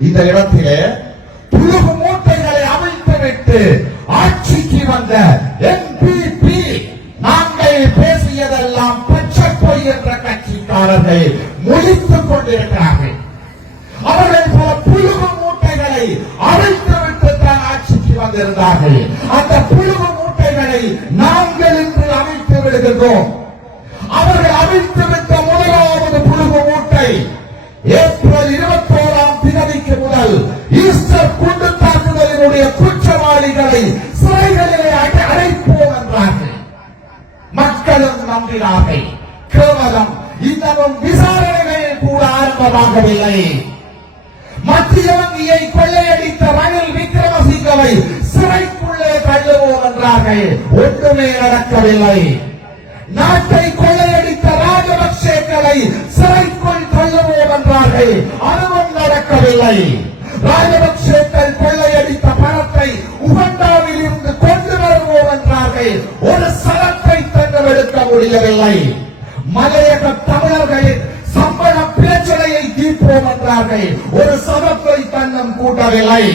இந்த இடத்திலே புழுகு மூட்டைகளை அமைத்துவிட்டு ஆட்சிக்கு வந்த என்பிபி நாங்கள் பேசியதெல்லாம் பச்சை பொய் என்ற கட்சிக்காரர்கள் முடித்துக் கொண்டிருக்கிறார்கள். அவர்கள் பல புழுகு மூட்டைகளை அழைத்துவிட்டு தான் ஆட்சிக்கு வந்திருந்தார்கள். அந்த புழுகு மூட்டைகளை நாங்கள் இன்று அமைத்து விடுகின்றோம். அவர்கள் அவிழ்த்துவிட்ட முதலாவது புழுகு மூட்டை ஏப்ரல் 21ஆம் தேதிக்கு முதல் ஈஸ்டர் குண்டு தாக்குதலினுடைய குற்றவாளிகளை சிறைகளிலே அடைப்போம் என்றார்கள். மக்களும் நம்பினார்கள். கேவலம் இன்னமும் விசாரணைகள் கூட ஆரம்பமாகவில்லை. மத்திய வங்கியை கொள்ளையடித்த ரணில் விக்ரமசிங்கவை சிறைக்குள்ளே தள்ளுவோம் என்றார்கள். ஒன்றுமே நடக்கவில்லை. நாட்டை கொள்ளையடித்த ராஜபக்சேக்களை சிறைக்குள் தள்ளுவோம் என்றார்கள். அதுவும் நடக்கவில்லை. ராஜபக்சேக்கள் கொள்ளையடித்த பணத்தை உகண்டாவில் இருந்து கொண்டு வருவோம் என்றார்கள். ஒரு சரத்தை தங்கவெடுக்க முடியவில்லை. மலையக தமிழர்களின் சம்பள பிரச்சனையை தீர்ப்போம் என்றார்கள். ஒரு சதத்தை தன்னம் கூட்டவில்லை.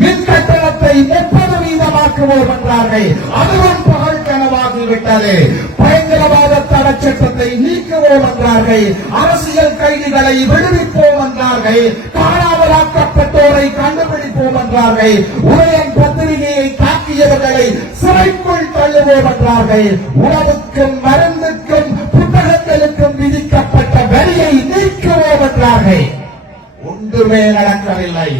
மின் கட்டணத்தை 30% என்றார்கள். அதுவும் பகல் கனவாகிவிட்டது. பயங்கரவாத தடை சட்டத்தை நீக்குவோம் என்றார்கள். அரசியல் கைதிகளை விடுவிப்போம் என்றார்கள். காணாமலாக்கப்பட்டோரை கண்டுபிடிப்போம் என்றார்கள். உதயம் பத்திரிகையை தாக்கியவர்களை சிறைக்குள் தள்ளுவோம் என்றார்கள். உணவுக்கும் மருந்துக்கும் புத்தகங்களுக்கும் விதிக்கப்பட்ட வரியை நீக்குவோம் என்றார்கள். ஒன்றுமே நடக்கவில்லை.